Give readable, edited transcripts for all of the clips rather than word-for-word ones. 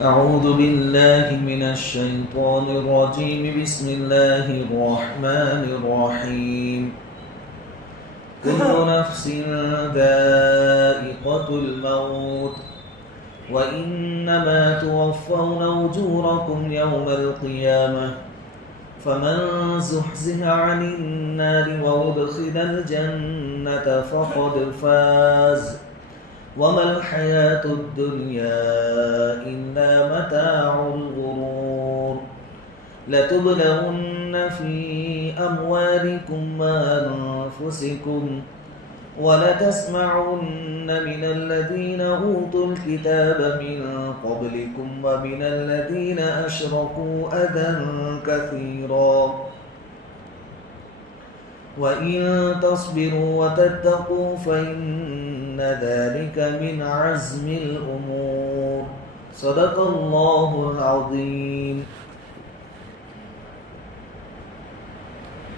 أعوذ بالله من الشيطان الرجيم بسم الله الرحمن الرحيم كل نفس ذائقة الموت وإنما توفون أجوركم يوم القيامة فمن زحزح عن النار وأدخل الجنة فقد فاز وما الحياة الدنيا إلا متاع الغرور لتبلغن في أموالكم وأنفسكم ولتسمعن من الذين أوتوا الكتاب من قبلكم ومن الذين أشركوا أذى كثيرا وإن تصبروا وتتقوا فإن ذلك من عزم الأمور صدق الله العظيم.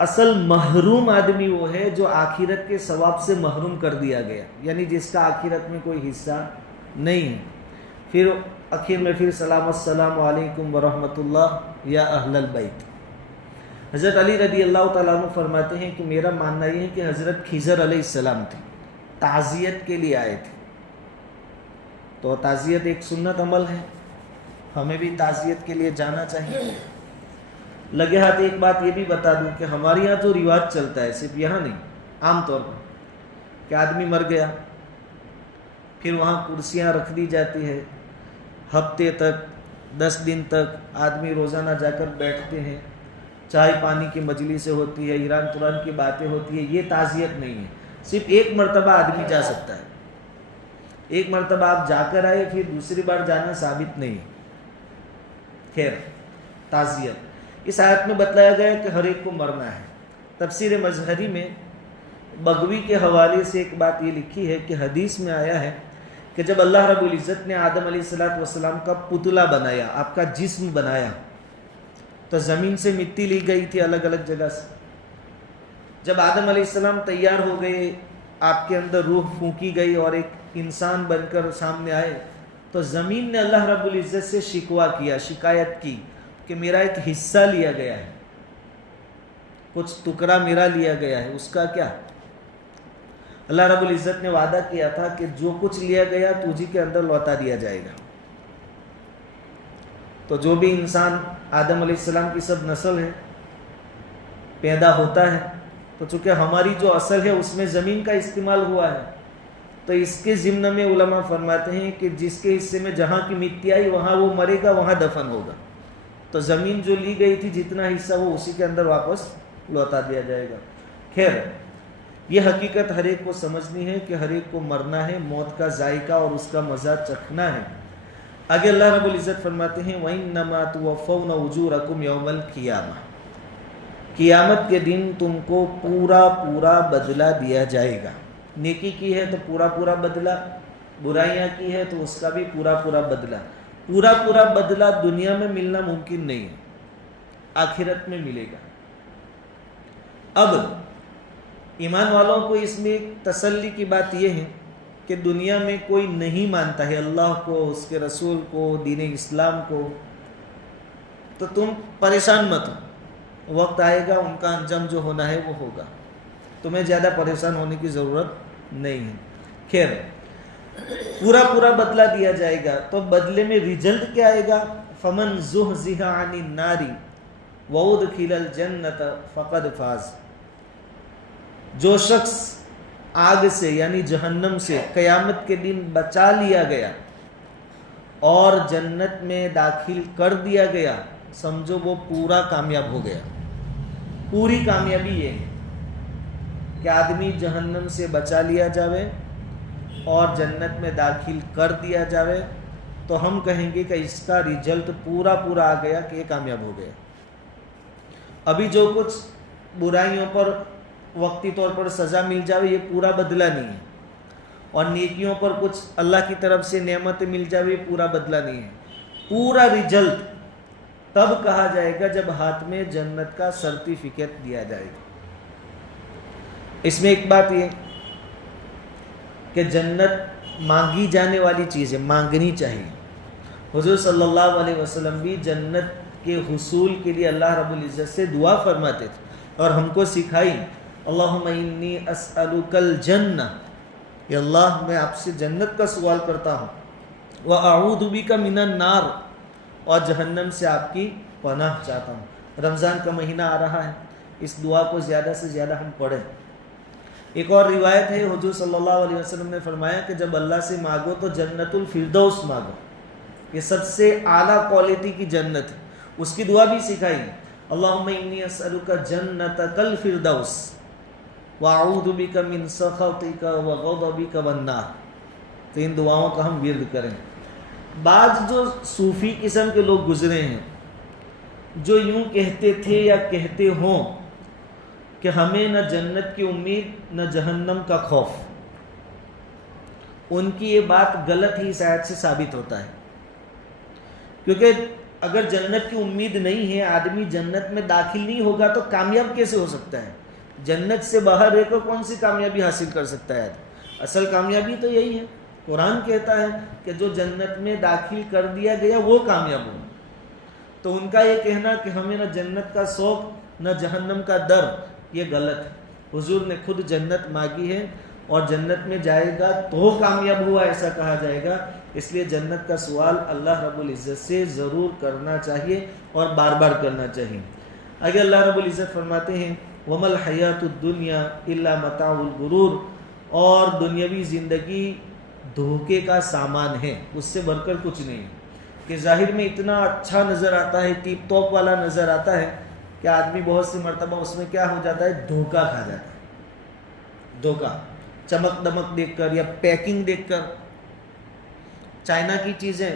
اصل محروم آدمی وہ ہے جو آخرت کے ثواب سے محروم کر دیا گیا، یعنی جس کا آخرت میں کوئی حصہ نہیں ہے۔ پھر آخر میں پھر السلام علیکم ورحمۃ اللہ یا اہل البیت۔ حضرت علی رضی اللہ تعالیٰ عنہ فرماتے ہیں کہ میرا ماننا یہ ہے کہ حضرت خضر علیہ السلام تھے، تعزیت کے لیے آئے تھے، تو تعزیت ایک سنت عمل ہے، ہمیں بھی تعزیت کے لیے جانا چاہیے۔ لگے ہاتھ ایک بات یہ بھی بتا دوں کہ ہمارے یہاں جو رواج چلتا ہے، صرف یہاں نہیں، عام طور پر کہ آدمی مر گیا، پھر وہاں کرسیاں رکھ دی جاتی ہے، ہفتے تک 10 دن تک آدمی روزانہ جا کر بیٹھتے ہیں، چائے پانی کی مجلسیں ہوتی ہے، ایران تران کی باتیں ہوتی ہے۔ یہ تعزیت نہیں ہے، صرف ایک مرتبہ آدمی جا سکتا ہے، ایک مرتبہ آپ جا کر آئے، پھر دوسری بار جانا ثابت نہیں ہے۔ خیر، تعزیت اس آیت میں بتلایا گیا کہ ہر ایک کو مرنا ہے۔ تفسیر مظہری میں بغوی کے حوالے سے ایک بات یہ لکھی ہے کہ حدیث میں آیا ہے کہ جب اللہ رب العزت نے آدم علیہ السلام کا پتلا بنایا، آپ کا جسم بنایا، تو زمین سے مٹی لی گئی تھی الگ الگ جگہ سے۔ جب آدم علیہ السلام تیار ہو گئے، آپ کے اندر روح پھونکی گئی اور ایک انسان بن کر سامنے آئے، تو زمین نے اللہ رب العزت سے شکوہ کیا، شکایت کی کہ میرا ایک حصہ لیا گیا ہے، کچھ ٹکڑا میرا لیا گیا ہے، اس کا کیا؟ اللہ رب العزت نے وعدہ کیا تھا کہ جو کچھ لیا گیا تجھی کے اندر لوٹا دیا جائے گا۔ تو جو بھی انسان آدم علیہ السلام کی سب نسل ہے، پیدا ہوتا ہے، تو چونکہ ہماری جو اصل ہے اس میں زمین کا استعمال ہوا ہے، تو اس کے ضمن میں علماء فرماتے ہیں کہ جس کے حصے میں جہاں کی مٹی آئی وہاں وہ مرے گا، وہاں دفن ہوگا۔ تو زمین جو لی گئی تھی جتنا حصہ وہ اسی کے اندر واپس لوٹا دیا جائے گا۔ خیر، یہ حقیقت ہر ایک کو سمجھنی ہے کہ ہر ایک کو مرنا ہے، موت کا ذائقہ اور اس کا مزہ چکھنا ہے۔ آگے اللہ رب العزت فرماتے ہیں وَإِنَّمَا تُوَفَّوْنَ أُجُورَكُمْ يَوْمَ الْقِيَامَةِ، قیامت کے دن تم کو پورا پورا بدلہ دیا جائے گا۔ نیکی کی ہے تو پورا پورا بدلہ، برائیاں کی ہے تو اس کا بھی پورا پورا بدلہ۔ پورا پورا بدلہ دنیا میں ملنا ممکن نہیں ہے، آخرت میں ملے گا۔ اب ایمان والوں کو اس میں ایک تسلی کی بات یہ ہے کہ دنیا میں کوئی نہیں مانتا ہے اللہ کو، اس کے رسول کو، دین اسلام کو، تو تم پریشان مت ہو، وقت آئے گا ان کا انجام جو ہونا ہے وہ ہوگا، تمہیں زیادہ پریشان ہونے کی ضرورت نہیں ہے۔ خیر، پورا پورا بدلہ دیا جائے گا، تو بدلے میں ریزلٹ کیا آئے گا؟ فَمَنْ زُحْزِحَ عَنِ النَّارِ وَأُدْخِلَ الْجَنَّةَ فَقَدْ فَازَ، جو شخص آگ سے یعنی جہنم سے قیامت کے دن بچا لیا گیا اور جنت میں داخل کر دیا گیا، سمجھو وہ پورا کامیاب ہو گیا۔ پوری کامیابی یہ ہے کہ آدمی جہنم سے بچا لیا جاوے اور جنت میں داخل کر دیا جاوے، تو ہم کہیں گے کہ اس کا ریزلٹ پورا پورا آ گیا کہ یہ کامیاب ہو گیا۔ ابھی جو کچھ برائیوں پر وقتی طور پر سزا مل جاوے یہ پورا بدلہ نہیں ہے، اور نیکیوں پر کچھ اللہ کی طرف سے نعمتیں مل جاوے یہ پورا بدلہ نہیں ہے۔ پورا ریزلٹ تب کہا جائے گا جب ہاتھ میں جنت کا سرٹیفکیٹ دیا جائے گا۔ اس میں ایک بات یہ کہ جنت مانگی جانے والی چیز ہے، مانگنی چاہیے۔ حضور صلی اللہ علیہ وسلم بھی جنت کے حصول کے لیے اللہ رب العزت سے دعا فرماتے تھے اور ہم کو سکھائی، اللہم انی اسألک الجنہ، یا اللہ میں آپ سے جنت کا سوال کرتا ہوں، وَأَعُوذُ بِكَ مِنَ النَّارِ، اور جہنم سے آپ کی پناہ چاہتا ہوں۔ رمضان کا مہینہ آ رہا ہے، اس دعا کو زیادہ سے زیادہ ہم پڑھیں۔ ایک اور روایت ہے، حضور صلی اللہ علیہ وسلم نے فرمایا کہ جب اللہ سے مانگو تو جنت الفردوس مانگو، یہ سب سے اعلیٰ کوالٹی کی جنت ہے، اس کی دعا بھی سکھائی، اللہم انی اسألک جنتک الفردوس وَأَعُوذُ بِكَ مِن سَخَطِكَ وَغَضَبِكَ وَالنَّارِ۔ تو ان دعاؤں کا ہم ورد کریں۔ بعض جو صوفی قسم کے لوگ گزرے ہیں جو یوں کہتے تھے یا کہتے ہوں کہ ہمیں نہ جنت کی امید نہ جہنم کا خوف، ان کی یہ بات غلط ہی اس آیت سے ثابت ہوتا ہے، کیونکہ اگر جنت کی امید نہیں ہے، آدمی جنت میں داخل نہیں ہوگا تو کامیاب کیسے ہو سکتا ہے؟ جنت سے باہر رہ کر کون سی کامیابی حاصل کر سکتا ہے آدمی؟ اصل کامیابی تو یہی ہے. قرآن کہتا ہے کہ جو جنت میں داخل کر دیا گیا وہ کامیاب ہو. تو ان کا یہ کہنا کہ ہمیں نہ جنت کا شوق نہ جہنم کا ڈر، یہ غلط ہے. حضور نے خود جنت مانگی ہے اور جنت میں جائے گا تو کامیاب ہوا ایسا کہا جائے گا. اس لیے جنت کا سوال اللہ رب العزت سے ضرور کرنا چاہیے اور بار بار کرنا چاہیے. آگے اللہ رب العزت فرماتے ہیں وَمَا الْحَيَاةُ الدُّنْيَا إِلَّا مَتَاعُ الْغُرُورِ، اور دنیاوی زندگی دھوکے کا سامان ہے، اس سے بڑھ کر کچھ نہیں. کہ ظاہر میں اتنا اچھا نظر آتا ہے، ٹیپ ٹاپ والا نظر آتا ہے کہ آدمی بہت سی مرتبہ اس میں کیا ہو جاتا ہے، دھوکہ کھا جاتا ہے. دھوکہ چمک دمک دیکھ کر یا پیکنگ دیکھ کر. چائنا کی چیزیں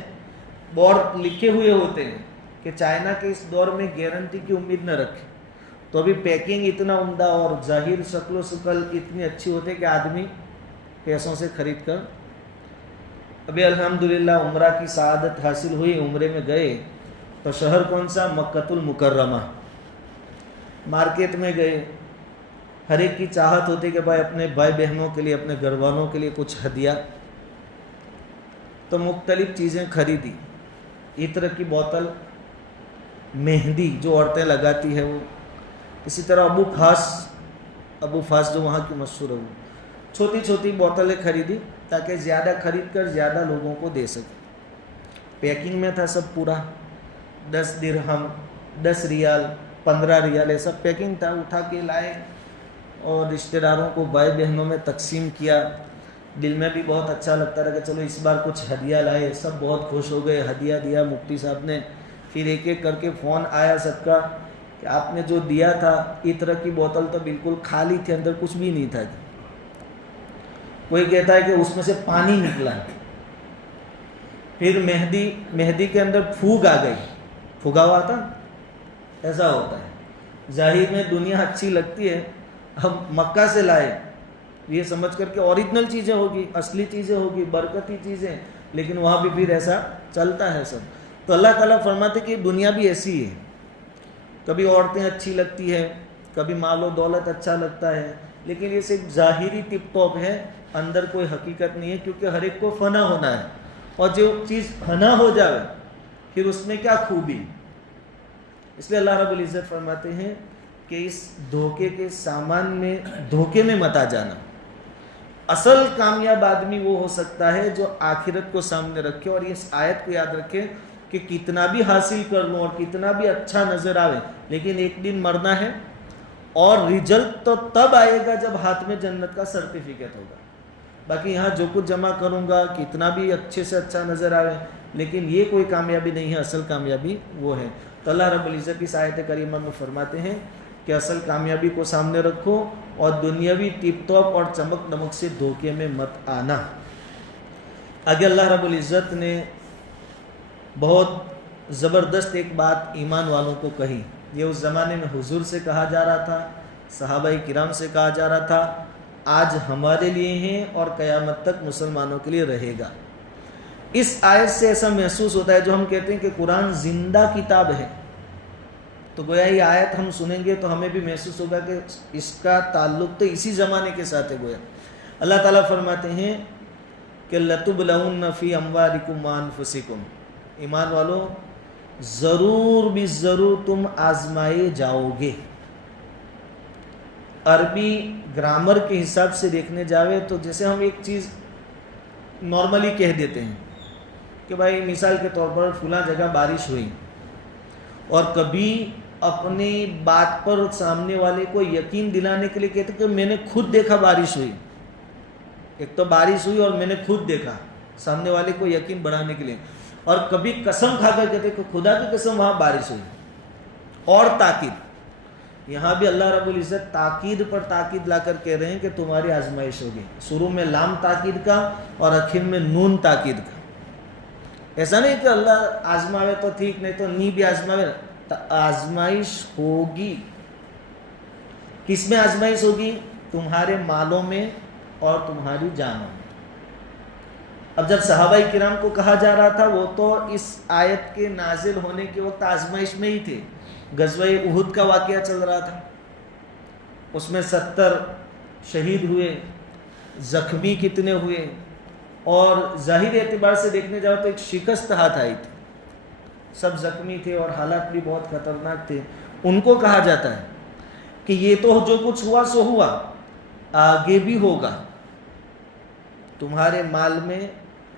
بورڈ لکھے ہوئے ہوتے ہیں کہ چائنا کے اس دور میں گارنٹی کی امید نہ رکھے، تو ابھی پیکنگ اتنا عمدہ اور ظاہر شکل و شکل اتنی اچھی ہوتی ہے کہ آدمی پیسوں سے خرید کر. ابھی الحمدللہ عمرہ کی سعادت حاصل ہوئی، عمرے میں گئے تو شہر کون سا؟ مکۃ المکرمہ. مارکیٹ میں گئے، ہر ایک کی چاہت ہوتی کہ بھائی اپنے بھائی بہنوں کے لیے، اپنے گھر والوں کے لیے کچھ ہدیہ. تو مختلف چیزیں خریدی، عطر کی بوتل، مہندی جو عورتیں لگاتی ہے وہ، اسی طرح ابو فاس جو وہاں کی مشہور ہے وہ، چھوٹی چھوٹی بوتلیں خریدی تاکہ زیادہ خرید کر زیادہ لوگوں کو دے سکے. پیکنگ میں تھا سب پورا، 10 درہم، 10 ریال، 15 ریال، یہ سب پیکنگ تھا. اٹھا کے لائے اور رشتہ داروں کو، بھائی بہنوں میں تقسیم کیا. دل میں بھی بہت اچھا لگتا رہا کہ چلو اس بار کچھ ہدیہ لائے. سب بہت خوش ہو گئے، ہدیہ دیا مفتی صاحب نے. پھر ایک ایک کر کے فون آیا سب کا کہ آپ نے جو دیا تھا، عطر کی بوتل تو بالکل خالی تھی، اندر کچھ بھی نہیں تھا. کوئی کہتا ہے کہ اس میں سے پانی نکلا. پھر مہندی کے اندر پھوگ آ گئی، پھگا ہوا تھا. ایسا ہوتا ہے، ظاہر میں دنیا اچھی لگتی ہے. ہم مکہ سے لائے یہ سمجھ کر کہ اوریجنل چیزیں ہوگی، اصلی چیزیں ہوگی، برکتی چیزیں، لیکن وہاں بھی پھر ایسا چلتا ہے سب. تو اللہ تعالیٰ فرماتے کہ دنیا بھی ایسی ہے، کبھی عورتیں اچھی لگتی ہے، کبھی مال و دولت اچھا لگتا ہے، لیکن یہ صرف ظاہری ٹپ ٹاپ ہے، اندر کوئی حقیقت نہیں ہے. کیونکہ ہر ایک کو فنا ہونا ہے، اور جو چیز فنا ہو جائے پھر اس میں کیا خوبی. اس لیے اللہ رب العزت فرماتے ہیں کہ اس دھوکے کے سامان میں، دھوکے میں مت آ جانا. اصل کامیاب آدمی وہ ہو سکتا ہے جو آخرت کو سامنے رکھے اور اس آیت کو یاد رکھے کہ کتنا بھی حاصل کر لوں اور کتنا بھی اچھا نظر آوے، لیکن ایک دن مرنا ہے، اور ریزلٹ تو تب آئے گا جب ہاتھ میں جنت کا سرٹیفکیٹ ہوگا. باقی یہاں جو کچھ جمع کروں گا، کتنا بھی اچھے سے اچھا نظر آوے، لیکن یہ کوئی کامیابی نہیں ہے. اصل کامیابی وہ ہے. تو اللہ رب العزت اس آیت کریمہ میں فرماتے ہیں کہ اصل کامیابی کو سامنے رکھو اور دنیاوی ٹپ ٹاپ اور چمک دمک سے دھوکے میں مت آنا. آگے اللہ رب العزت نے بہت زبردست ایک بات ایمان والوں کو کہی. یہ اس زمانے میں حضور سے کہا جا رہا تھا، صحابہ کرام سے کہا جا رہا تھا، آج ہمارے لیے ہیں اور قیامت تک مسلمانوں کے لیے رہے گا. اس آیت سے ایسا محسوس ہوتا ہے، جو ہم کہتے ہیں کہ قرآن زندہ کتاب ہے، تو گویا یہ آیت ہم سنیں گے تو ہمیں بھی محسوس ہوگا کہ اس کا تعلق تو اسی زمانے کے ساتھ ہے. گویا اللہ تعالیٰ فرماتے ہیں کہ لَتُبْلَوُنَّ فِي أَمْوَالِكُمْ وَأَنفُسِكُمْ، ایمان والو ضرور بھی ضرور تم آزمائے جاؤ گے. عربی گرامر کے حساب سے دیکھنے جاوے تو جیسے ہم ایک چیز نارملی کہہ دیتے ہیں کہ بھائی مثال کے طور پر فلاں جگہ بارش ہوئی، اور کبھی اپنی بات پر سامنے والے کو یقین دلانے کے لیے کہتے کہ میں نے خود دیکھا بارش ہوئی. ایک تو بارش ہوئی اور میں نے خود دیکھا، سامنے والے کو یقین بڑھانے کے لیے. اور کبھی قسم کھا کر کہتے کہ خدا کی قسم وہاں بارش ہوئی. اور تاکید، یہاں بھی اللہ رب العزت تاکید پر تاکید لا کر کہہ رہے ہیں کہ تمہاری آزمائش ہوگی. شروع میں لام تاکید کا اور آخر میں نون تاکید کا. ایسا نہیں کہ اللہ آزماوے تو ٹھیک، نہیں تو نہیں بھی آزماوے. آزمائش ہوگی. کس میں آزمائش ہوگی؟ تمہارے مالوں میں اور تمہاری جانوں میں. اب جب صحابہ کرام کو کہا جا رہا تھا وہ تو اس آیت کے نازل ہونے کے وقت آزمائش میں ہی تھے، غزوہ احد کا واقعہ چل رہا تھا، اس میں 70 شہید ہوئے، زخمی کتنے ہوئے، اور ظاہری اعتبار سے دیکھنے جاؤ تو ایک شکست ہاتھ آئی تھی، سب زخمی تھے اور حالات بھی بہت خطرناک تھے۔ ان کو کہا جاتا ہے کہ یہ تو جو کچھ ہوا سو ہوا، آگے بھی ہوگا، تمہارے مال میں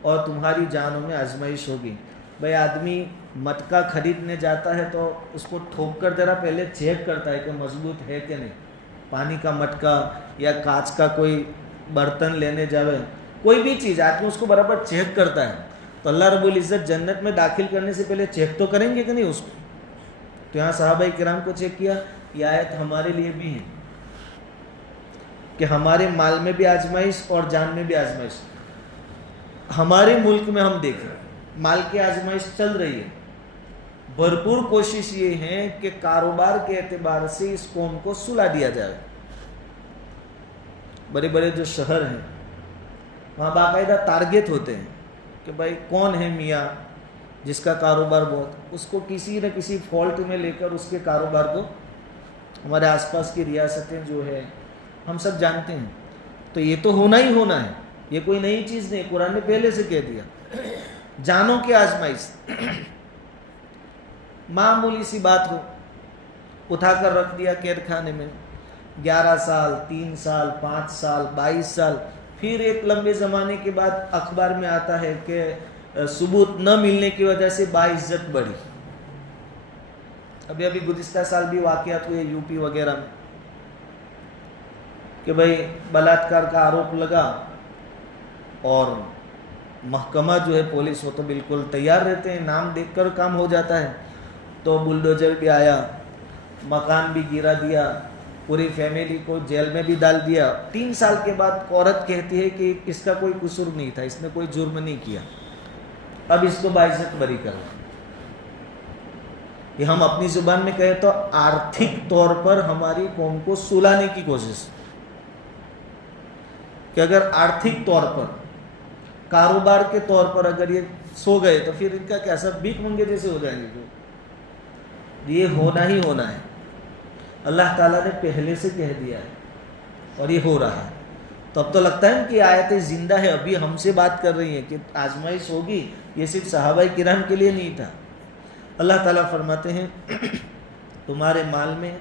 اور تمہاری جانوں میں آزمائش ہوگی۔ بھائی آدمی مٹکا خریدنے جاتا ہے تو اس کو ٹھوک کر ذرا پہلے چیک کرتا ہے کہ مضبوط ہے کہ نہیں، پانی کا مٹکا یا کانچ کا کوئی برتن لینے جاوے، کوئی بھی چیز آدمی اس کو برابر چیک کرتا ہے۔ تو اللہ رب العزت جنت میں داخل کرنے سے پہلے چیک تو کریں گے کہ نہیں اس کو؟ تو یہاں صحابہ کرام کو چیک کیا۔ یہ آیت ہمارے لیے بھی ہے کہ ہمارے مال میں بھی آزمائش اور جان میں بھی آزمائش۔ ہمارے ملک میں ہم دیکھیں مال کی آزمائش چل رہی ہے، بھرپور کوشش یہ ہے کہ کاروبار کے اعتبار سے اس قوم کو سلا دیا جائے۔ بڑے بڑے جو شہر ہیں وہاں باقاعدہ ٹارگیٹ ہوتے ہیں کہ بھائی کون ہے میاں جس کا کاروبار بہت، اس کو کسی نہ کسی فالٹ میں لے کر اس کے کاروبار کو، ہمارے آس پاس کی ریاستیں جو ہے ہم سب جانتے ہیں، تو یہ تو ہونا ہی ہونا ہے، یہ کوئی نئی چیز نہیں، قرآن نے پہلے سے کہہ دیا۔ جانوں کی آزمائش معمولی سی بات ہو، اٹھا کر رکھ دیا قید خانے میں، 11 سال 3 سال 5 سال 22 سال، پھر ایک لمبے زمانے کے بعد اخبار میں آتا ہے کہ ثبوت نہ ملنے کی وجہ سے باعزت بڑھی۔ ابھی گزشتہ سال بھی واقعات ہوئے یو پی وغیرہ میں کہ بھائی بلاತ್ಕಾರ کا آروپ لگا، اور محکمہ جو ہے پولیس وہ تو بالکل تیار رہتے ہیں، نام دیکھ کر کام ہو جاتا ہے، تو بلڈوزر بھی آیا، مکان بھی گرا دیا، پوری فیملی کو جیل میں بھی ڈال دیا۔ 3 سال کے بعد عورت کہتی ہے کہ اس کا کوئی قصور نہیں تھا، اس نے کوئی جرم نہیں کیا، اب اس کو باعزت بری کر رہا۔ یہ ہم اپنی زبان میں کہیں تو آرتھک طور پر ہماری قوم کو سلانے کی کوشش، کہ اگر آرتھک طور پر کاروبار کے طور پر اگر یہ سو گئے تو پھر ان کا کیا سب بھیک منگے جیسے ہو جائیں گے۔ یہ ہونا ہی ہونا ہے، اللہ تعالیٰ نے پہلے سے کہہ دیا ہے اور یہ ہو رہا ہے۔ تو اب تو لگتا ہے کہ آیتیں زندہ ہے، ابھی ہم سے بات کر رہی ہیں کہ آزمائش ہوگی، یہ صرف صحابہ کرام کے لیے نہیں تھا۔ اللہ تعالیٰ فرماتے ہیں تمہارے مال میں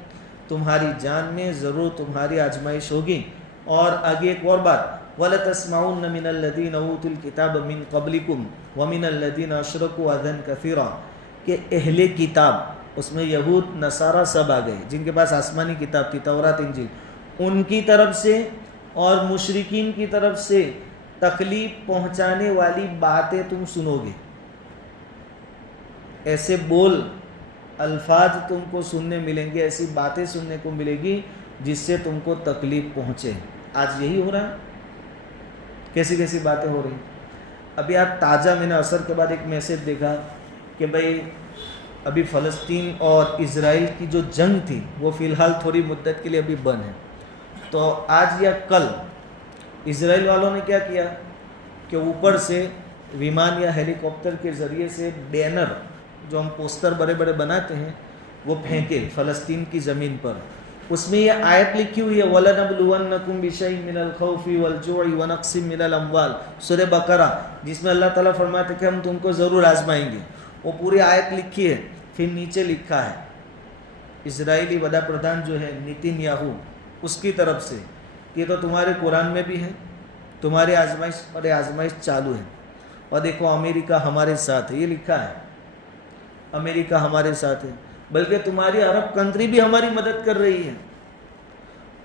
تمہاری جان میں ضرور تمہاری آزمائش ہوگی۔ اور آگے ایک اور بات، وَلَتَسْمَعُنَّ مِنَ الَّذِينَ أُوتُوا الْكِتَابَ مِنْ قَبْلِكُمْ وَمِنَ الَّذِينَ أَشْرَكُوا أَذًى كَثِيرًا، کہ اہل کتاب، اس میں یہود نصارہ سب آ گئے جن کے پاس آسمانی کتاب تھی، تورات انجیل، ان کی طرف سے اور مشرکین کی طرف سے تکلیف پہنچانے والی باتیں تم سنو گے، ایسے بول الفاظ تم کو سننے ملیں گے، ایسی باتیں سننے کو ملے گی جس سے تم کو تکلیف پہنچے۔ آج یہی ہو رہا ہے، کیسی کیسی باتیں ہو رہی ہیں۔ ابھی آپ تازہ میں نے عصر کے بعد ایک میسج دیکھا کہ بھئی ابھی فلسطین اور اسرائیل کی جو جنگ تھی وہ فی الحال تھوڑی مدت کے لیے ابھی بند ہے۔ تو آج یا کل اسرائیل والوں نے کیا کیا کہ اوپر سے ویمان یا ہیلی کاپٹر کے ذریعے سے بینر جو ہم پوسٹر بڑے بڑے بناتے ہیں وہ پھینکے فلسطین کی زمین پر، اس میں یہ آیت لکھی ہوئی ہے وَلَنَبْلُوَنَّكُمْ بِشَيْءٍ مِّنَ الْخَوْفِ وَالْجُوعِ وَنَقْصٍ مِّنَ الْأَمْوَالِ، سورہ بقرہ، جس میں اللہ تعالیٰ فرماتے ہیں کہ ہم تم کو ضرور آزمائیں گے۔ وہ پوری آیت لکھی ہے، پھر نیچے لکھا ہے اسرائیلی وڈا پردھان جو ہے نیتن یاہو، اس کی طرف سے کہ تو تمہارے قرآن میں بھی ہے، تمہاری آزمائش اور آزمائش چالو ہے، اور دیکھو امریکہ ہمارے ساتھ ہے، یہ لکھا ہے امریکہ ہمارے ساتھ ہے، بلکہ تمہاری عرب کنٹری بھی ہماری مدد کر رہی ہے۔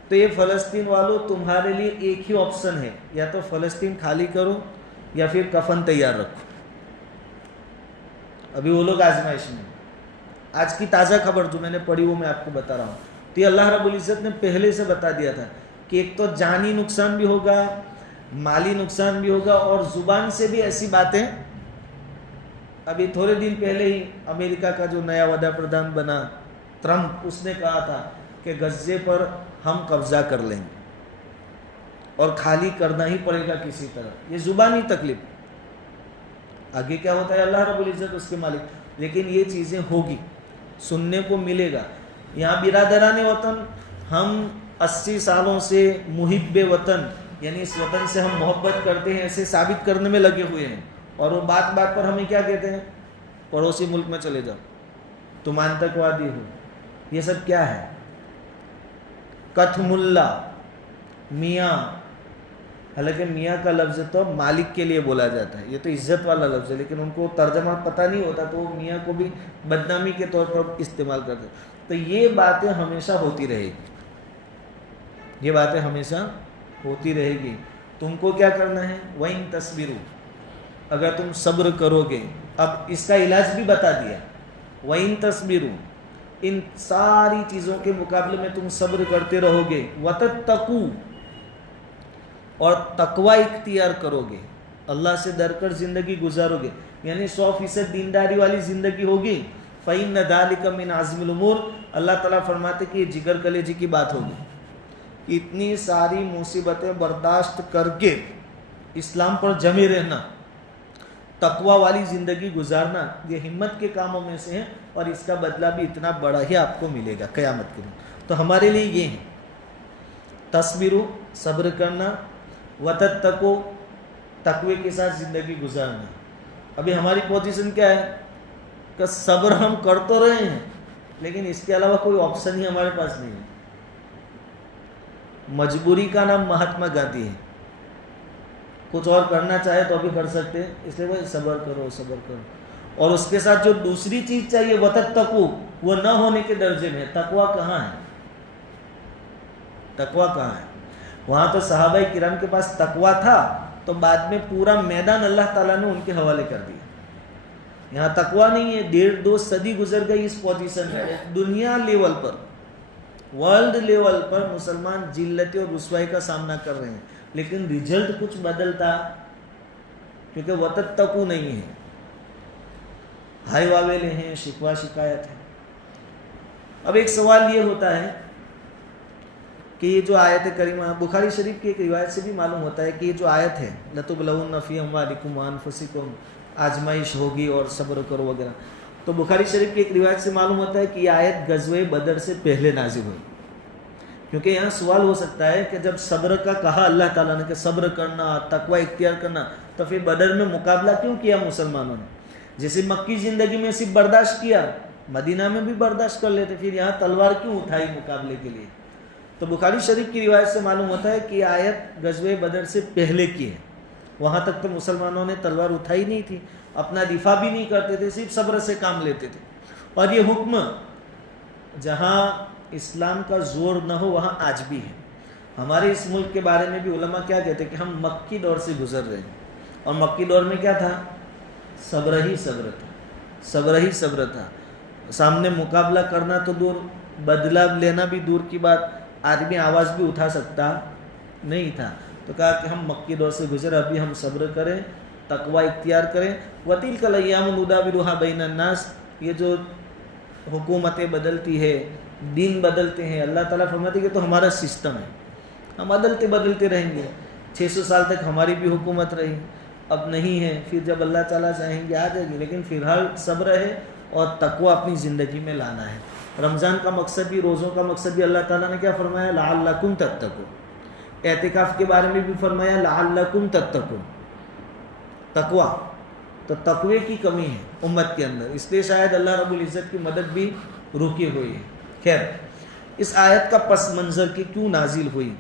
تو یہ فلسطین والوں تمہارے لیے ایک ہی آپشن ہے، یا تو فلسطین خالی کرو یا پھر کفن تیار رکھو۔ ابھی وہ لوگ آزمائش میں، آج کی تازہ خبر جو میں نے پڑھی وہ میں آپ کو بتا رہا ہوں۔ تو یہ اللہ رب العزت نے پہلے سے بتا دیا تھا کہ ایک تو جانی نقصان بھی ہوگا، مالی نقصان بھی ہوگا، اور زبان سے بھی ایسی باتیں۔ ابھی تھوڑے دن پہلے ہی امریکہ کا جو نیا وڈا پردھان بنا ٹرمپ، اس نے کہا تھا کہ غزے پر ہم قبضہ کر لیں گے اور خالی کرنا ہی پڑے گا کسی طرح۔ یہ زبانی تکلیف، آگے کیا ہوتا ہے اللہ رب العزت اس کے مالک, لیکن یہ چیزیں ہوگی, سننے کو ملے گا. یہاں برادران وطن ہم 80 سالوں سے محب وطن, یعنی اس وطن سے ہم محبت کرتے ہیں ایسے ثابت کرنے میں لگے ہوئے ہیں, اور وہ بات بات پر ہمیں کیا کہتے ہیں, پڑوسی ملک میں چلے جاؤ, تم آتنکوادی ہو. یہ سب کیا ہے؟ کتھ ملا, میاں. حالانکہ میاں کا لفظ تو مالک کے لیے بولا جاتا ہے, یہ تو عزت والا لفظ ہے, لیکن ان کو ترجمہ پتہ نہیں ہوتا تو وہ میاں کو بھی بدنامی کے طور پر استعمال کرتے. تو یہ باتیں ہمیشہ ہوتی رہے گی, یہ باتیں ہمیشہ ہوتی رہے گی. تم کو کیا کرنا ہے؟ وَإِن تَصْبِرُوا, اگر تم صبر کرو گے. اب اس کا علاج بھی بتا دیا, وَإِن تَصْبِرُوا, ان ساری چیزوں کے مقابلے میں تم صبر کرتے رہو گے. وَتَتَّقُوا, اور تقوی اختیار کرو گے, اللہ سے ڈر کر زندگی گزارو گے, یعنی 100% دینداری والی زندگی ہوگی. فَإِنَّ ذَلِكَ مِنْ عَزْمِ الْأُمُورِ, اللہ تعالیٰ فرماتے کہ یہ جگر کلیجی کی بات ہوگی. اتنی ساری مصیبتیں برداشت کر کے اسلام پر جمے رہنا, تقوی والی زندگی گزارنا, یہ ہمت کے کاموں میں سے ہے, اور اس کا بدلہ بھی اتنا بڑا ہی آپ کو ملے گا قیامت کے دن. تو ہمارے لیے یہ ہے تصبرو, صبر کرنا, وتتقو, تقوی کے ساتھ زندگی گزارنا. ابھی ہماری پوزیشن کیا ہے کہ صبر ہم کر تو رہے ہیں, لیکن اس کے علاوہ کوئی آپشن ہی ہمارے پاس نہیں ہے. مجبوری کا نام مہاتما گاندھی ہے, کچھ اور کرنا چاہے تو ابھی کر سکتے ہیں, اس لیے وہ صبر کرو صبر کرو. اور اس کے ساتھ جو دوسری چیز چاہیے وتتقو, وہ نہ ہونے کے درجے میں. تقوی کہاں ہے؟ تقوی کہاں ہے؟ وہاں تو صحابہ کرام کے پاس تقوی تھا, تو بعد میں پورا میدان اللہ تعالیٰ نے ان کے حوالے کر دیا. یہاں تقوی نہیں ہے, 1.5-2 صدی گزر گئی اس پوزیشن میں. دنیا لیول پر, ورلڈ لیول پر مسلمان ذلت اور رسوائی کا سامنا کر رہے ہیں, لیکن ریزلٹ کچھ بدلتا, کیونکہ وتتقو نہیں ہے, ہائی واویلے ہیں, شکوہ شکایت ہے. اب ایک سوال یہ ہوتا ہے کہ یہ جو آیت کریمہ, بخاری شریف کی ایک روایت سے بھی معلوم ہوتا ہے کہ یہ جو آیت ہے لَتُبْلَوُنَّ فِي أَمْوَالِكُمْ وَأَنفُسِكُمْ, آزمائش ہوگی اور صبر کرو وغیرہ, تو بخاری شریف کی ایک روایت سے معلوم ہوتا ہے کہ یہ آیت غزوہ بدر سے پہلے نازل ہوئی. کیونکہ یہاں سوال ہو سکتا ہے کہ جب صبر کا کہا اللہ تعالیٰ نے کہ صبر کرنا, تقوی اختیار کرنا, تو پھر بدر میں مقابلہ کیوں کیا مسلمانوں نے؟ جیسے مکی زندگی میں صرف برداشت کیا, مدینہ میں بھی برداشت کر لیتے, پھر یہاں تلوار کیوں اٹھائی مقابلے کے لیے؟ تو بخاری شریف کی روایت سے معلوم ہوتا ہے کہ یہ آیت غزوہ بدر سے پہلے کی ہے. وہاں تک تو مسلمانوں نے تلوار اٹھائی نہیں تھی, اپنا دفاع بھی نہیں کرتے تھے, صرف صبر سے کام لیتے تھے. اور یہ حکم جہاں اسلام کا زور نہ ہو وہاں آج بھی ہے. ہمارے اس ملک کے بارے میں بھی علماء کیا کہتے ہیں کہ ہم مکی دور سے گزر رہے ہیں, اور مکی دور میں کیا تھا؟ صبر ہی صبر تھا, صبر ہی صبر تھا. سامنے مقابلہ کرنا تو دور, بدلہ لینا بھی دور کی بات, آدمی آواز بھی اٹھا سکتا نہیں تھا. تو کہا کہ ہم مکی دور سے گزرے, ابھی ہم صبر کریں, تقوی اختیار کریں. وَتِلْكَ الْأَيَّامُ نُدَاوِلُهَا بَيْنَ النَّاسِ, یہ جو حکومتیں بدلتی ہے, دین بدلتے ہیں, اللہ تعالیٰ فرماتے کہ تو ہمارا سسٹم ہے, ہم بدلتے رہیں گے. 600 سال تک ہماری بھی حکومت رہی, اب نہیں ہے, پھر جب اللہ تعالیٰ چاہیں گے آ جائے گی. لیکن فی الحال صبر ہے اور تقوی اپنی زندگی میں لانا ہے. رمضان کا مقصد بھی, روزوں کا مقصد بھی اللہ تعالیٰ نے کیا فرمایا؟ لعلکم تتقون. اعتکاف کے بارے میں بھی فرمایا لعلکم تتقون, تقوی. تو تقوی کی کمی ہے امت کے اندر, اس لیے شاید اللہ رب العزت کی مدد بھی رکی ہوئی ہے. خیر, اس آیت کا پس منظر کی کیوں نازل ہوئی,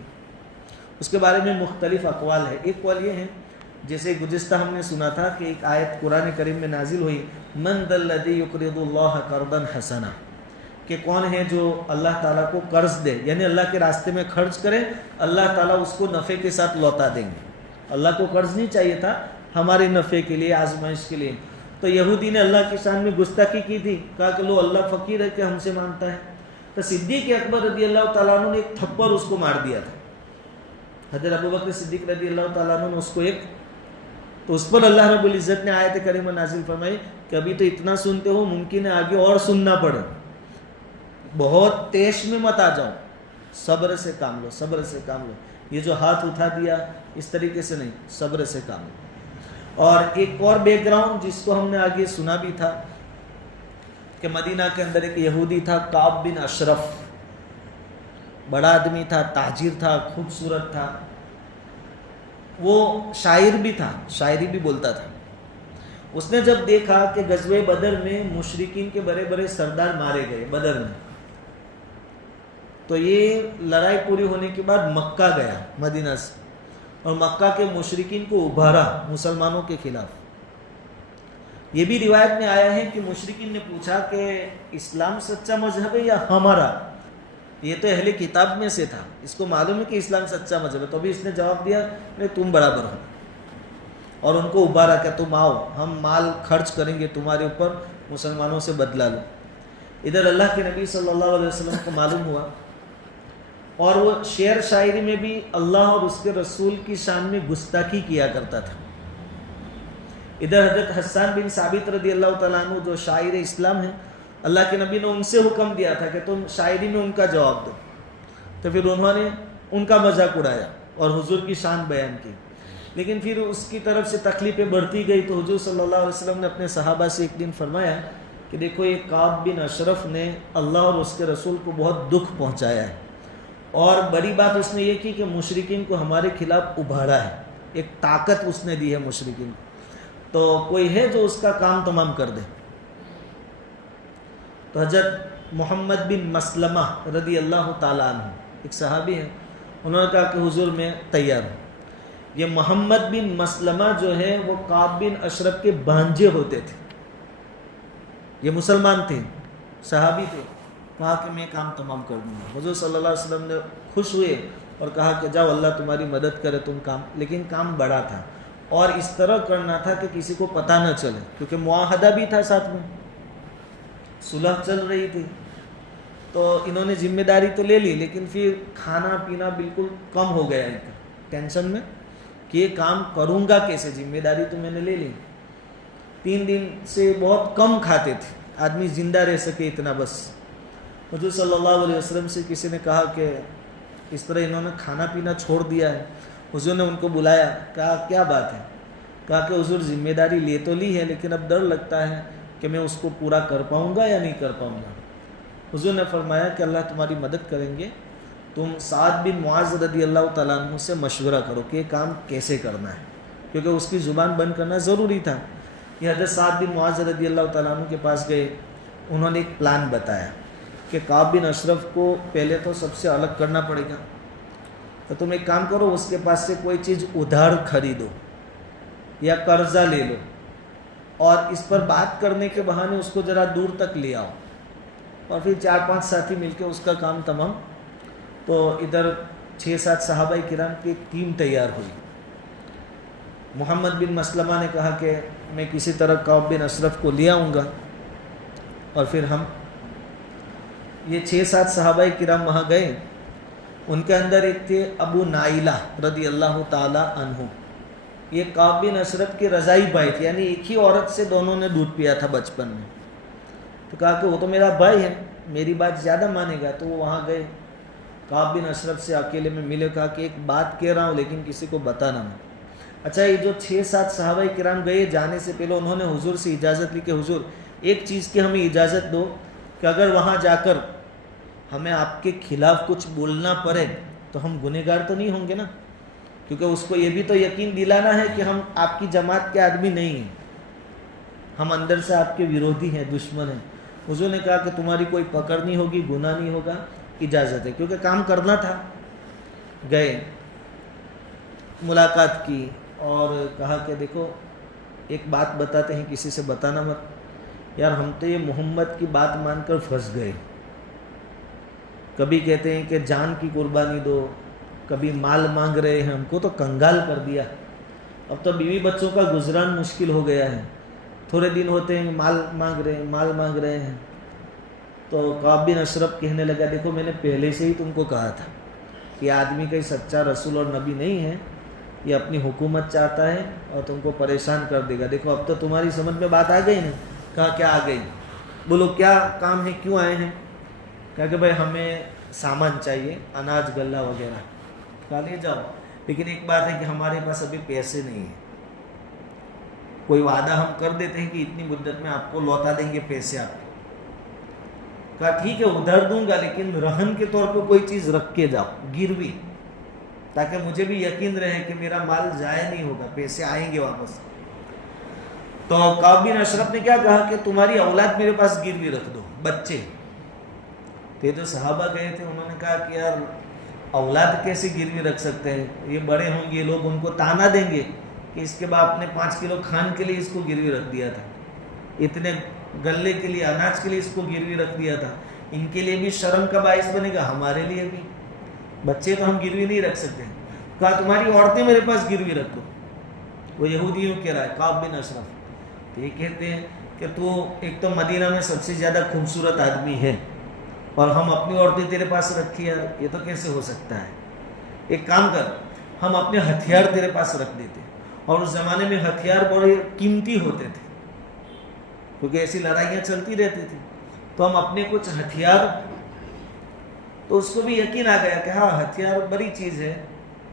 اس کے بارے میں مختلف اقوال ہے. ایک قول یہ ہے, جیسے گزشتہ ہم نے سنا تھا کہ ایک آیت قرآن کریم میں نازل ہوئی, من ذا الذی یقرض اللہ قرضا حسنا, کہ کون ہے جو اللہ تعالیٰ کو قرض دے, یعنی اللہ کے راستے میں خرچ کرے, اللہ تعالیٰ اس کو نفع کے ساتھ لوٹا دیں گے. اللہ کو قرض نہیں چاہیے تھا, ہمارے نفع کے لیے, آزمائش کے لیے. تو یہودی نے اللہ کی شان میں گستاخی کی تھی, کہا کہ لو اللہ فقیر ہے کہ ہم سے مانگتا ہے. تو صدیق اکبر رضی اللہ تعالیٰ عنہ نے ایک تھپڑ اس کو مار دیا تھا. حضرت ابوبکر صدیق رضی اللہ تعالیٰ عنہ نے اس کو ایک, تو اس پر اللہ رب العزت نے آیت کریمہ نازل فرمائی کہ ابھی تو اتنا سنتے ہو, ممکن ہے آگے اور سننا پڑے, بہت تیش میں مت آ جاؤ, صبر سے کام لو, صبر سے کام لو. یہ جو ہاتھ اٹھا دیا اس طریقے سے نہیں, صبر سے کام لو. اور ایک اور بیک گراؤنڈ جس کو ہم نے آگے سنا بھی تھا کہ مدینہ کے اندر ایک یہودی تھا کعب بن اشرف، بڑا آدمی تھا، تاجر تھا، خوبصورت تھا، وہ شاعر بھی تھا، شاعری بھی بولتا تھا۔ اس نے جب دیکھا کہ غزوہ بدر میں مشرکین کے بڑے بڑے سردار مارے گئے بدر میں، تو یہ لڑائی پوری ہونے کے بعد مکہ گیا مدینہ سے، اور مکہ کے مشرکین کو ابھارا مسلمانوں کے خلاف۔ یہ بھی روایت میں آیا ہے کہ مشرکین نے پوچھا کہ اسلام سچا مذہب ہے یا ہمارا؟ یہ تو اہل کتاب میں سے تھا، اس کو معلوم ہے کہ اسلام سچا مذہب ہے، تو بھی اس نے جواب دیا کہ تم برابر ہو، اور ان کو ابھارا کہ تم آؤ، ہم مال خرچ کریں گے تمہارے اوپر، مسلمانوں سے بدلہ لو۔ ادھر اللہ کے نبی صلی اللہ علیہ وسلم کو معلوم ہوا، اور وہ شعر شاعری میں بھی اللہ اور اس کے رسول کی شان میں گستاخی کیا کرتا تھا۔ ادھر حضرت حسان بن ثابت رضی اللہ تعالیٰ عنہ جو شاعر اسلام ہیں، اللہ کے نبی نے ان سے حکم دیا تھا کہ تم شاعری میں ان کا جواب دو، تو پھر انہوں نے ان کا مذاق اڑایا اور حضور کی شان بیان کی، لیکن پھر اس کی طرف سے تکلیفیں بڑھتی گئی، تو حضور صلی اللہ علیہ وسلم نے اپنے صحابہ سے ایک دن فرمایا کہ دیکھو یہ کعب بن اشرف نے اللہ اور اس کے رسول کو بہت دکھ پہنچایا ہے، اور بڑی بات اس نے یہ کی کہ مشرکین کو ہمارے خلاف ابھارا ہے، ایک طاقت اس نے دی ہے مشرکین کو، تو کوئی ہے جو اس کا کام تمام کر دے۔ تو حضرت محمد بن مسلمہ رضی اللہ تعالیٰ عنہ ایک صحابی ہیں، انہوں نے کہا کہ حضور میں تیار ہوں۔ یہ محمد بن مسلمہ جو ہے وہ کعب بن اشرف کے بھانجے ہوتے تھے، یہ مسلمان تھے، صحابی تھے، کہا کہ میں کام تمام کر دوں گا۔ حضور صلی اللہ علیہ وسلم نے خوش ہوئے اور کہا کہ جاؤ اللہ تمہاری مدد کرے تم کام، لیکن کام بڑا تھا اور اس طرح کرنا تھا کہ کسی کو پتہ نہ چلے، کیونکہ معاہدہ بھی تھا ساتھ میں، صلح چل رہی تھی، تو انہوں نے ذمہ داری تو لے لی، لیکن پھر کھانا پینا بالکل کم ہو گیا ان کا، ٹینشن میں کہ یہ کام کروں گا کیسے، ذمہ داری تو میں نے لے لی۔ 3 دن سے بہت کم کھاتے تھے، آدمی زندہ رہ سکے اتنا بس۔ حضور صلی اللہ علیہ وسلم سے کسی نے کہا کہ اس طرح انہوں نے کھانا پینا چھوڑ دیا ہے۔ حضور نے ان کو بلایا، کہا کیا بات ہے؟ کہا کہ حضور ذمہ داری لے تو لی ہے، لیکن اب ڈر لگتا ہے کہ میں اس کو پورا کر پاؤں گا یا نہیں کر پاؤں گا۔ حضور نے فرمایا کہ اللہ تمہاری مدد کریں گے، تم سعد بن معاذ رضی اللہ تعالیٰ عنہ سے مشورہ کرو کہ یہ کام کیسے کرنا ہے، کیونکہ اس کی زبان بند کرنا ضروری تھا۔ یہ حضرت سعد بن معاذ رضی اللہ تعالیٰ عنہ کے پاس گئے، انہوں نے ایک پلان بتایا کہ کعب بن اشرف کو پہلے تو سب سے الگ کرنا پڑے گا، تو تم ایک کام کرو، اس کے پاس سے کوئی چیز ادھار خریدو یا قرضہ لے لو، اور اس پر بات کرنے کے بہانے اس کو ذرا دور تک لے آؤ، اور پھر 4-5 ساتھی مل کے اس کا کام تمام۔ تو ادھر 6-7 صحابہ کرام کی ٹیم تیار ہوئی۔ محمد بن مسلمہ نے کہا کہ میں کسی طرح کعب بن اشرف کو لے آؤں گا، اور پھر ہم یہ 6-7 صحابہ کرام وہاں گئے۔ ان کے اندر ایک تھے ابو نائلہ رضی اللہ تعالی عنہ، یہ کعب بن اشرف کے رضائی بھائی تھے، یعنی ایک ہی عورت سے دونوں نے دودھ پیا تھا بچپن میں، تو کہا کہ وہ تو میرا بھائی ہے، میری بات زیادہ مانے گا۔ تو وہ وہاں گئے، کعب بن اشرف سے اکیلے میں ملے، کہا کہ ایک بات کہہ رہا ہوں لیکن کسی کو بتانا مت۔ اچھا، یہ جو 6-7 صحابہ کرام گئے، جانے سے پہلے انہوں نے حضور سے اجازت لی کہ حضور ایک چیز کی ہمیں اجازت دو کہ اگر وہاں جا کر ہمیں آپ کے خلاف کچھ بولنا پڑے تو ہم گنہگار تو نہیں ہوں گے نا، کیونکہ اس کو یہ بھی تو یقین دلانا ہے کہ ہم آپ کی جماعت کے آدمی نہیں ہیں، ہم اندر سے آپ کے ویرودھی ہیں، دشمن ہیں۔ حضور نے کہا کہ تمہاری کوئی پکڑ نہیں ہوگی، گناہ نہیں ہوگا، اجازت ہے، کیونکہ کام کرنا تھا۔ گئے، ملاقات کی اور کہا کہ دیکھو ایک بات بتاتے ہیں، کسی سے بتانا مت، یار ہم تو یہ محمد کی بات مان کر پھنس گئے، کبھی کہتے ہیں کہ جان کی قربانی دو، کبھی مال مانگ رہے ہیں، ہم کو تو کنگال کر دیا، اب تو بیوی بچوں کا گزران مشکل ہو گیا ہے، تھوڑے دن ہوتے ہیں مال مانگ رہے ہیں۔ تو کعب بن اشرف کہنے لگا دیکھو میں نے پہلے سے ہی تم کو کہا تھا کہ آدمی کوئی سچا رسول اور نبی نہیں ہے، یہ اپنی حکومت چاہتا ہے اور تم کو پریشان کر دے گا، دیکھو اب تو تمہاری سمجھ میں بات آ گئی نا۔ کہا کیا آ گئی؟ بولو کیا کام ہے، کیوں آئے ہیں؟ کہا کہ بھائی ہمیں سامان چاہیے، اناج غلہ وغیرہ۔ کہا لے جاؤ، لیکن ایک بات ہے کہ ہمارے پاس ابھی پیسے نہیں ہیں، کوئی وعدہ ہم کر دیتے ہیں کہ اتنی مدت میں آپ کو لوٹا دیں گے پیسے آپ کے. کہا ٹھیک ہے ادھر دوں گا لیکن رہن کے طور پہ کوئی چیز رکھ کے جاؤ گروی, تاکہ مجھے بھی یقین رہے کہ میرا مال ضائع نہیں ہوگا, پیسے آئیں گے واپس. تو کعب بن اشرف نے کیا کہا کہ تمہاری اولاد میرے پاس گروی رکھ دو, بچے تھے. تو صحابہ گئے تھے, انہوں نے کہا کہ یار اولاد کیسے گروی رکھ سکتے ہیں, یہ بڑے ہوں گے, لوگ ان کو تانا دیں گے کہ اس کے باپ نے 5 کلو کھان کے لیے اس کو گروی رکھ دیا تھا, اتنے غلے کے لیے اناج کے لیے اس کو گروی رکھ دیا تھا, ان کے لیے بھی شرم کا باعث بنے گا, ہمارے لیے بھی. بچے تو ہم گروی نہیں رکھ سکتے. کہا تمہاری عورتیں میرے پاس گروی رکھ دو. وہ یہودیوں کہہ رہا ہے کعب بن اشرف. تو یہ کہتے ہیں کہ تو ایک تو مدینہ میں سب سے زیادہ خوبصورت آدمی ہے اور ہم اپنی عورتیں تیرے پاس رکھی ہے, یہ تو کیسے ہو سکتا ہے. ایک کام کر, ہم اپنے ہتھیار تیرے پاس رکھ دیتے, اور اس زمانے میں ہتھیار بڑے قیمتی ہوتے تھے کیونکہ ایسی لڑائیاں چلتی رہتی تھی. تو ہم اپنے کچھ ہتھیار, تو اس کو بھی یقین آ گیا کہ ہاں ہتھیار بڑی چیز ہے,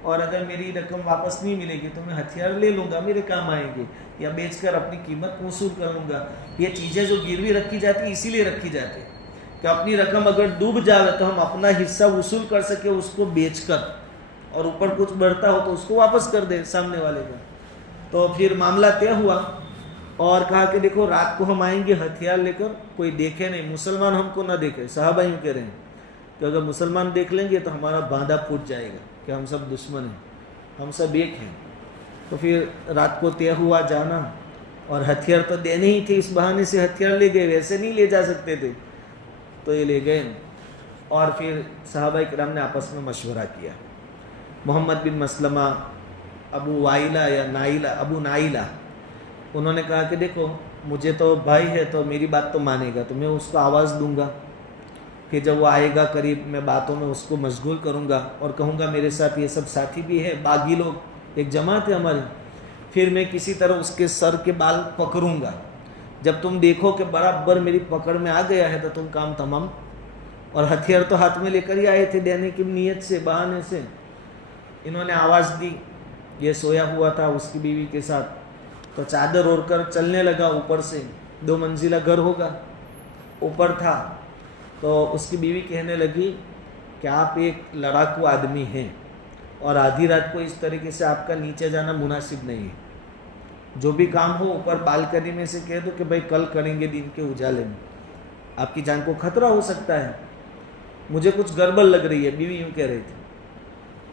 اور اگر میری رقم واپس نہیں ملے گی تو میں ہتھیار لے لوں گا, میرے کام آئیں گے, یا بیچ کر اپنی قیمت وصول کر لوں گا. یہ چیزیں جو گروی رکھی جاتی اسی لیے رکھی جاتی کہ اپنی رقم اگر ڈوب جائے تو ہم اپنا حصہ وصول کر سکے اس کو بیچ کر, اور اوپر کچھ بڑھتا ہو تو اس کو واپس کر دے سامنے والے کو. تو پھر معاملہ طے ہوا اور کہا کہ دیکھو رات کو ہم آئیں گے ہتھیار لے کر, کوئی دیکھے نہیں, مسلمان ہم کو نہ دیکھے. صحابہ یوں کہہ رہے ہیں کہ اگر مسلمان دیکھ لیں گے تو ہمارا باندھا پھوٹ جائے گا کہ ہم سب دشمن ہیں, ہم سب ایک ہیں. تو پھر رات کو طے ہوا جانا, اور ہتھیار تو دینے ہی تھے, اس بہانے سے ہتھیار لے گئے, ویسے نہیں لے جا سکتے تھے, تو یہ لے گئے. اور پھر صحابہ کرام نے آپس میں مشورہ کیا. محمد بن مسلمہ, ابو وائلہ یا نائلہ, ابو نائلہ, انہوں نے کہا کہ دیکھو مجھے تو بھائی ہے تو میری بات تو مانے گا, تو میں اس کو آواز دوں گا کہ جب وہ آئے گا قریب, میں باتوں میں اس کو مشغول کروں گا اور کہوں گا میرے ساتھ یہ سب ساتھی بھی ہے, باغی لوگ, ایک جماعت ہے ہماری. پھر میں کسی طرح اس کے سر کے بال پکڑوں گا, جب تم دیکھو کہ برابر میری پکڑ میں آ گیا ہے تو تم کام تمام. اور ہتھیار تو ہاتھ میں لے کر ہی آئے تھے دینے کی نیت سے, بہانے سے. انہوں نے آواز دی, یہ سویا ہوا تھا اس کی بیوی کے ساتھ, تو چادر اوڑھ کر چلنے لگا. اوپر سے 2 منزلہ گھر ہوگا, اوپر تھا. تو اس کی بیوی کہنے لگی کہ آپ ایک لڑاکو آدمی ہیں اور آدھی رات کو اس طریقے سے آپ کا نیچے جانا مناسب نہیں ہے. جو بھی کام ہو اوپر بالکنی میں سے کہہ دو کہ بھائی کل کریں گے دن کے اجالے میں, آپ کی جان کو خطرہ ہو سکتا ہے, مجھے کچھ گڑبڑ لگ رہی ہے. بیوی یوں کہہ رہی تھی.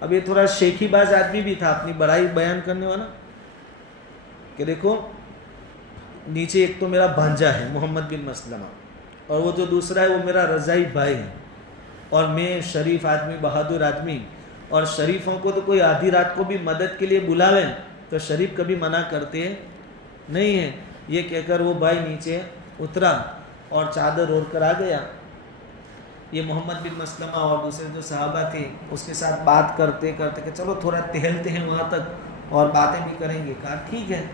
اب یہ تھوڑا شیخی باز آدمی بھی تھا, اپنی بڑائی بیان کرنے والا, کہ دیکھو نیچے ایک تو میرا بھانجا ہے محمد بن مسلمہ, اور وہ جو دوسرا ہے وہ میرا رضائی بھائی ہے, اور میں شریف آدمی, بہادر آدمی, اور شریفوں کو تو کوئی آدھی رات کو بھی مدد کے لیے بلاویں تو شریف کبھی منع کرتے نہیں ہیں. یہ کہہ کر وہ بھائی نیچے اترا اور چادر اوڑھ کر آ گیا. یہ محمد بن مسلمہ اور دوسرے جو صحابہ تھے اس کے ساتھ بات کرتے کرتے کہ چلو تھوڑا ٹہلتے ہیں وہاں تک اور باتیں بھی کریں گے. کہا ٹھیک ہے.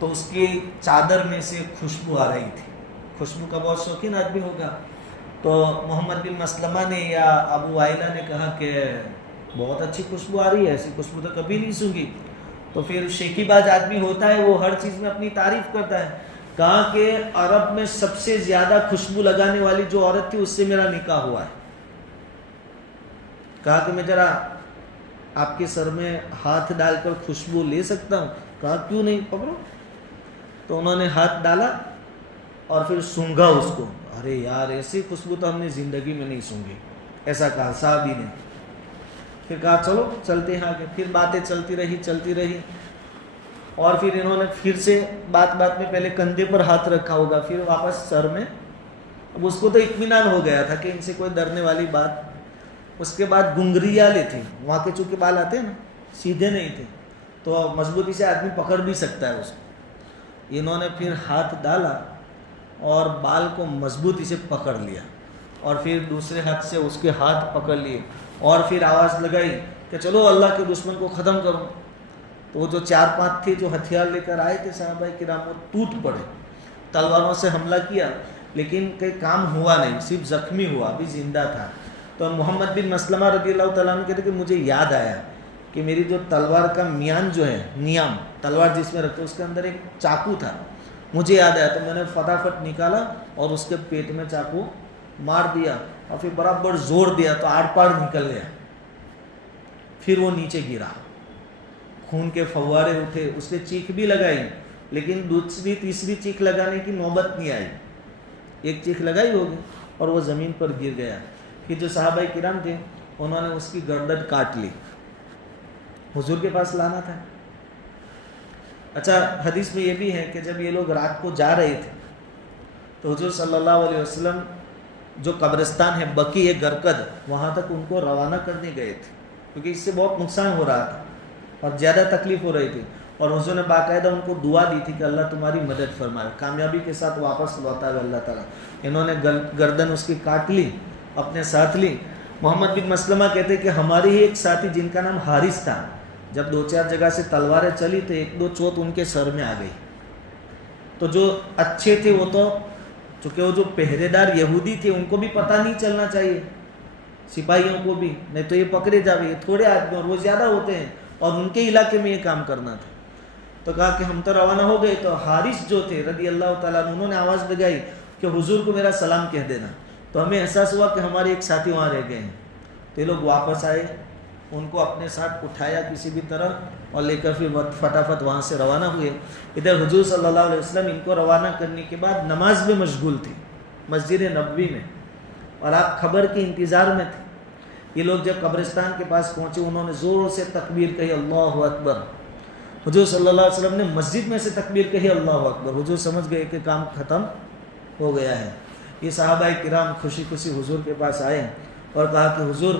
تو اس کی چادر میں سے خوشبو آ رہی تھی, خوشبو کا بہت شوقین آدمی ہوگا. تو محمد بن مسلمہ نے یا ابو وائلہ نے کہا کہ بہت اچھی خوشبو آ رہی ہے, ایسی خوشبو تو کبھی نہیں سونگھی. تو پھر شیخی باز آدمی ہوتا ہے, وہ ہر چیز میں اپنی تعریف کرتا ہے. کہا کہ عرب میں سب سے زیادہ خوشبو لگانے والی جو عورت تھی اس سے میرا نکاح ہوا ہے. کہا کہ میں ذرا آپ کے سر میں ہاتھ ڈال کر خوشبو لے سکتا ہوں. کہا کیوں نہیں, پکڑو. تو انہوں نے ہاتھ ڈالا اور پھر سونگھا اس کو. ارے یار ایسی خوشبو تو ہم نے زندگی میں نہیں سونگھی, ایسا کہا صحابی نے. پھر کہا چلو چلتے ہیں آگے. پھر باتیں چلتی رہی, اور پھر انہوں نے پھر سے بات میں پہلے کندھے پر ہاتھ رکھا ہوگا, پھر واپس سر میں. اب اس کو تو اطمینان ہو گیا تھا کہ ان سے کوئی ڈرنے والی بات. اس کے بعد گنگریالے تھے, وہاں کے چونکہ بال آتے ہیں نا, سیدھے نہیں تھے, تو مضبوطی سے آدمی پکڑ بھی سکتا ہے اس کو. انہوں نے پھر ہاتھ ڈالا اور بال کو مضبوطی سے پکڑ لیا, اور پھر دوسرے ہاتھ سے اس کے ہاتھ پکڑ لیے, اور پھر آواز لگائی کہ چلو اللہ کے دشمن کو ختم کرو. تو وہ جو 4-5 تھے جو ہتھیار لے کر آئے تھے صحابہ کرام, وہ ٹوٹ پڑے, تلواروں سے حملہ کیا, لیکن کوئی کام ہوا نہیں, صرف زخمی ہوا, ابھی زندہ تھا. تو محمد بن مسلمہ رضی اللہ تعالیٰ عنہ کہتے کہ مجھے یاد آیا کہ میری جو تلوار کا میان جو ہے، نیام تلوار جس میں رکھتے اس کے اندر ایک چاقو تھا، مجھے یاد آیا تو میں نے فٹافٹ نکالا اور اس کے پیٹ میں چاقو مار دیا اور پھر برابر زور دیا تو آڑ پاڑ نکل گیا. پھر وہ نیچے گرا، خون کے فوارے اٹھے. اس نے چیخ بھی لگائی لیکن دوسری تیسری چیخ لگانے کی نوبت نہیں آئی. ایک چیخ لگائی ہوگی اور وہ زمین پر گر گیا. کہ جو صحابہ کرام تھے انہوں نے اس کی گردن کاٹ لی. حضور کے پاس لانا تھا. اچھا حدیث میں یہ بھی ہے کہ جب یہ لوگ رات کو جا رہے تھے تو حضور صلی اللہ علیہ وسلم جو قبرستان ہے بقیع غرقد وہاں تک ان کو روانہ کرنے گئے تھے کیونکہ اس سے بہت نقصان ہو رہا تھا اور زیادہ تکلیف ہو رہی تھی. اور حضور نے باقاعدہ ان کو دعا دی تھی کہ اللہ تمہاری مدد فرمائے، کامیابی کے ساتھ واپس لوٹا ہے اللہ تعالیٰ. انہوں نے گردن اس کی کاٹ لی، اپنے ساتھ لی. محمد بن مسلمہ کہتے کہ ہماری ہی ایک ساتھی جن کا نام حارث تھا، جب 2-4 جگہ سے تلواریں چلی تو 1-2 چوٹ ان کے سر میں آ گئی. تو جو اچھے تھے وہ تو چونکہ وہ جو پہرے دار یہودی تھے ان کو بھی پتہ نہیں چلنا چاہیے، سپاہیوں کو بھی، نہیں تو یہ پکڑے جاوے. یہ تھوڑے آدمی اور وہ زیادہ ہوتے ہیں اور ان کے علاقے میں یہ کام کرنا تھا. تو کہا کہ ہم تو روانہ ہو گئے. تو حارث جو تھے رضی اللہ تعالیٰ انہوں نے آواز لگائی کہ حضور کو میرا سلام کہہ دینا. تو ہمیں احساس ہوا کہ ہمارے ایک ساتھی وہاں رہ گئے ہیں. تو یہ لوگ واپس آئے، ان کو اپنے ساتھ اٹھایا کسی بھی طرح اور لے کر پھر فٹافٹ وہاں سے روانہ ہوئے. ادھر حضور صلی اللہ علیہ وسلم ان کو روانہ کرنے کے بعد نماز میں مشغول تھے مسجد نبوی میں، اور آپ خبر کے انتظار میں تھے. یہ لوگ جب قبرستان کے پاس پہنچے انہوں نے زور سے تکبیر کہی اللہ اکبر. حضور صلی اللہ علیہ وسلم نے مسجد میں سے تکبیر کہی اللہ اکبر. حضور سمجھ گئے کہ کام ختم ہو گیا ہے. یہ صحابہ کرام خوشی خوشی حضور کے پاس آئے اور کہا کہ حضور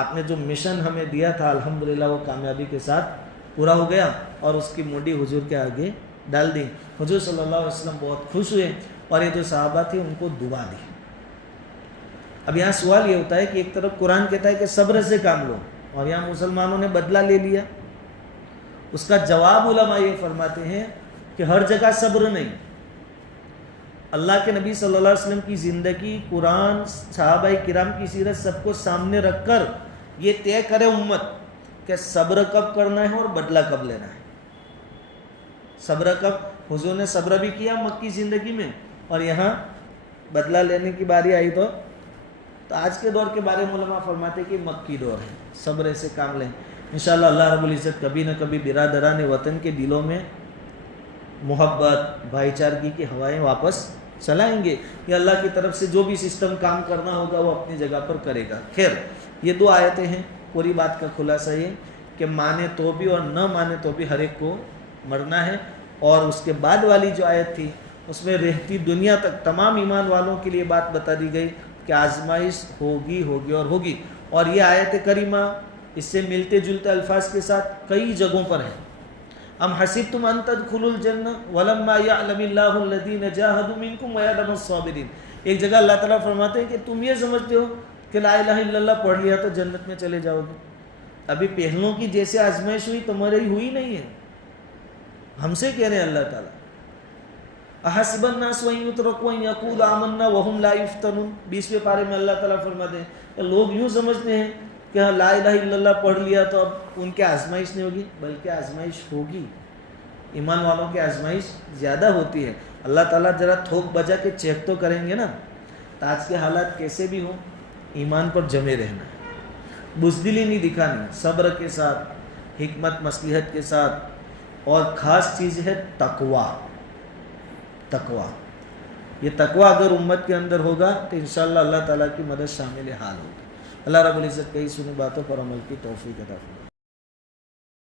آپ نے جو مشن ہمیں دیا تھا الحمدللہ وہ کامیابی کے ساتھ پورا ہو گیا، اور اس کی مونڈی حضور کے آگے ڈال دی. حضور صلی اللہ علیہ وسلم بہت خوش ہوئے اور یہ جو صحابہ تھے ان کو دعا دی. اب یہاں سوال یہ ہوتا ہے کہ ایک طرف قرآن کہتا ہے کہ صبر سے کام لو اور یہاں مسلمانوں نے بدلہ لے لیا. اس کا جواب علماء یہ فرماتے ہیں کہ ہر جگہ صبر نہیں. اللہ کے نبی صلی اللہ علیہ وسلم کی زندگی، قرآن، صحابہ کرام کی سیرت سب کو سامنے رکھ کر یہ طے کرے امت کہ صبر کب کرنا ہے اور بدلہ کب لینا ہے. صبر کب، حضور نے صبر بھی کیا مکی زندگی میں، اور یہاں بدلہ لینے کی باری آئی تو آج کے دور کے بارے میں علماء فرماتے کہ مکی دور ہے، صبر سے کام لیں. انشاءاللہ اللہ رب العزت کبھی نہ کبھی برادران وطن کے دلوں میں محبت، بھائی چارگی کی ہوائیں واپس چلائیں گے. یہ اللہ کی طرف سے جو بھی سسٹم کام کرنا ہوگا وہ اپنی جگہ پر کرے گا. خیر، یہ 2 آیتیں ہیں. پوری بات کا خلاصہ یہ کہ مانے تو بھی اور نہ مانے تو بھی ہر ایک کو مرنا ہے. اور اس کے بعد والی جو آیت تھی اس میں رہتی دنیا تک تمام ایمان والوں کے لیے بات بتا دی گئی کہ آزمائش ہوگی اور ہوگی. اور یہ آیت کریمہ اس سے ملتے جلتے الفاظ کے ساتھ کئی جگہوں پر ہے. ام حسبتم ان تدخلوا الجنہ ولما یعلم اللہ الذین جاہدوا منکم ویعلم الصابرین. ایک جگہ اللہ تعالیٰ فرماتے ہیں کہ تم یہ سمجھتے ہو کہ لا الہ الا اللہ پڑھ لیا تو جنت میں چلے جاؤ گے. ابھی پہلوں کی جیسے آزمائش ہوئی تمہاری ہوئی نہیں ہے. ہم سے کہہ رہے ہیں اللہ تعالیٰ احسب الناس ان یترکوا ان یقولوا آمنا وهم لا یفتنون. 20ویں پارے میں اللہ تعالیٰ فرماتے ہیں کہ لوگ یوں سمجھتے ہیں کہ لا الہ الا اللہ پڑھ لیا تو اب ان کے آزمائش نہیں ہوگی، بلکہ آزمائش ہوگی. ایمان والوں کی آزمائش زیادہ ہوتی ہے. اللہ تعالیٰ ذرا تھوک بجا کے چیک تو کریں گے نا. تو آج کے حالات کیسے بھی ہوں ایمان پر جمے رہنا ہے، بزدلی نہیں دکھانی، صبر کے ساتھ، حکمت مصلحت کے ساتھ. اور خاص چیز ہے تقویٰ. یہ تقویٰ اگر امت کے اندر ہوگا تو انشاءاللہ اللہ تعالیٰ کی مدد شامل حال ہوگی. اللہ رب العزت کئی سنی باتوں پر عمل کی توفیق عطا فرمائے.